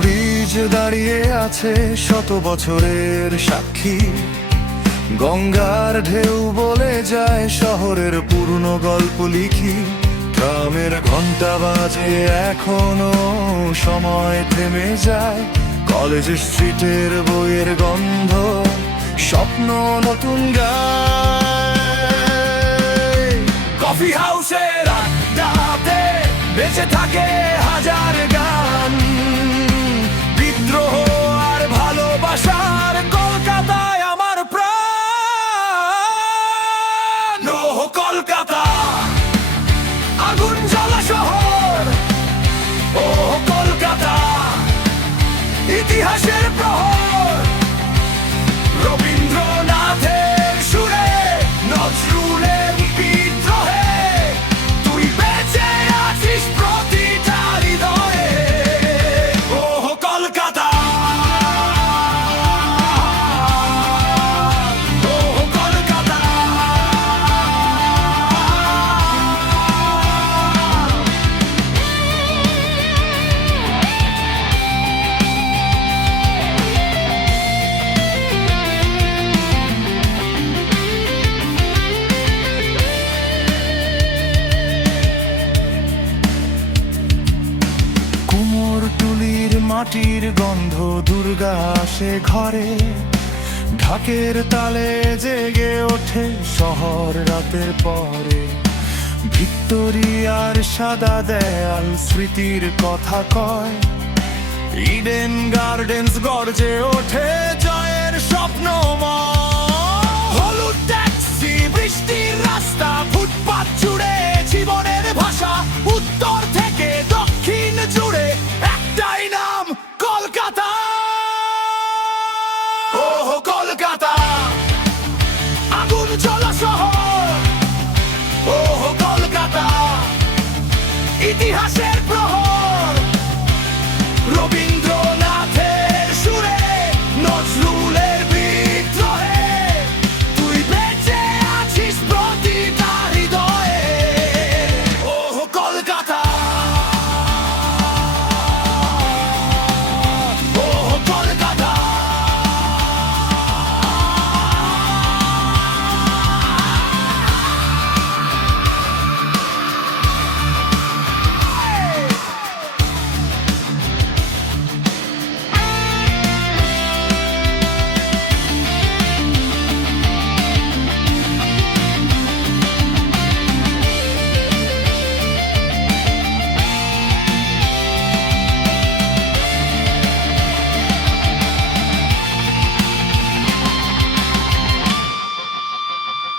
Bridge দাঁড়িয়ে আছে শত বছরের সাক্ষী, গঙ্গার ঢেউ বলে যায় শহরের পুরনো গল্প লিখি। ট্রামের ঘন্টা বাজে এখনো সময় থেমে যায়, কলেজ স্ট্রিটের বইয়ের গন্ধ স্বপ্ন নতুন গায়। কফি হাউসের আড্ডাতে বেঁচে থাকে হাজার গান, বিদ্রোহ আর ভালোবাসার কলকাতায় আমার প্রাণ। ওহ কলকাতা, আগুন জ্বলা শহর। ওহ কলকাতা, ইতিহাসের প্রহর। রবীন্দ্রনাথের সুরে, নজরুলের বিদ্রোহে তুই বেঁচে আছিস প্রতিটা হৃদয়ে। ওহ কলকাতা, ওহ কলকাতা। কুমোরটুলির মাটির গন্ধ, দুর্গা আসে ঘরে, ঢাকের তালে জেগে ওঠে শহর রাতের পরে। ভিক্টোরিয়ার সাদা দেয়াল স্মৃতির কথা কয়, ইডেন গার্ডেন্স গর্জে ওঠে জয়ের স্বপ্নময়। হলুদ ট্যাক্সি, বৃষ্টির রাস্তা, ফুটপাত জুড়ে জীবনের ভাষা। উত্তর থেকে দক্ষিণ জুড়ে একটাই নাম, কলকাতা। ওহ কলকাতা, আগুন জ্বলা শহর। ওহ কলকাতা, ইতিহাসের প্রহর। রবীন্দ্রনাথের সুরে, নজরুলের বিদ্রোহে তুই বেঁচে আছিস প্রতিটা হৃদয়ে। ওহ কলকাতা, ওহ কলকাতা।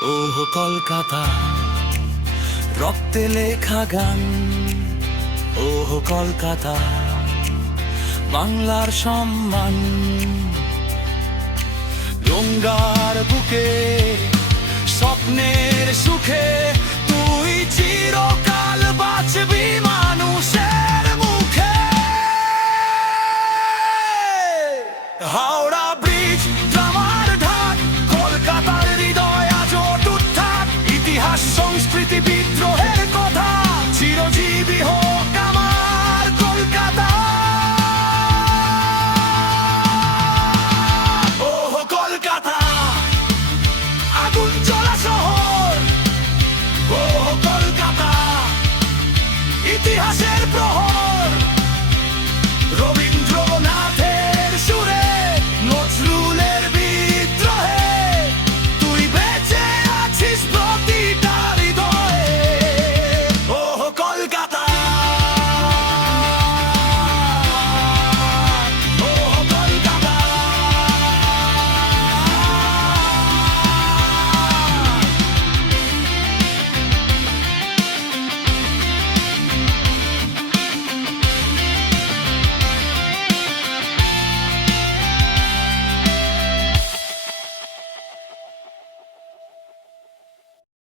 ওহ কলকাতা, রক্তে লেখা গান। ওহ কলকাতা, বাংলার সম্মান। গঙ্গার বুকে স্বপ্নের সুখে তুই চিরকাল বাঁচবি মানুষের মুখে। হাওড়া ব্রিজ, ট্রামার ঘাট, কলকাতার হৃদয় আজ অটুট থাক। ইতিহাস, সংস্কৃতি, বিদ্রোহের কথা চিরজীবী হোক আমার কলকাতা। ওহ কলকাতা, আগুন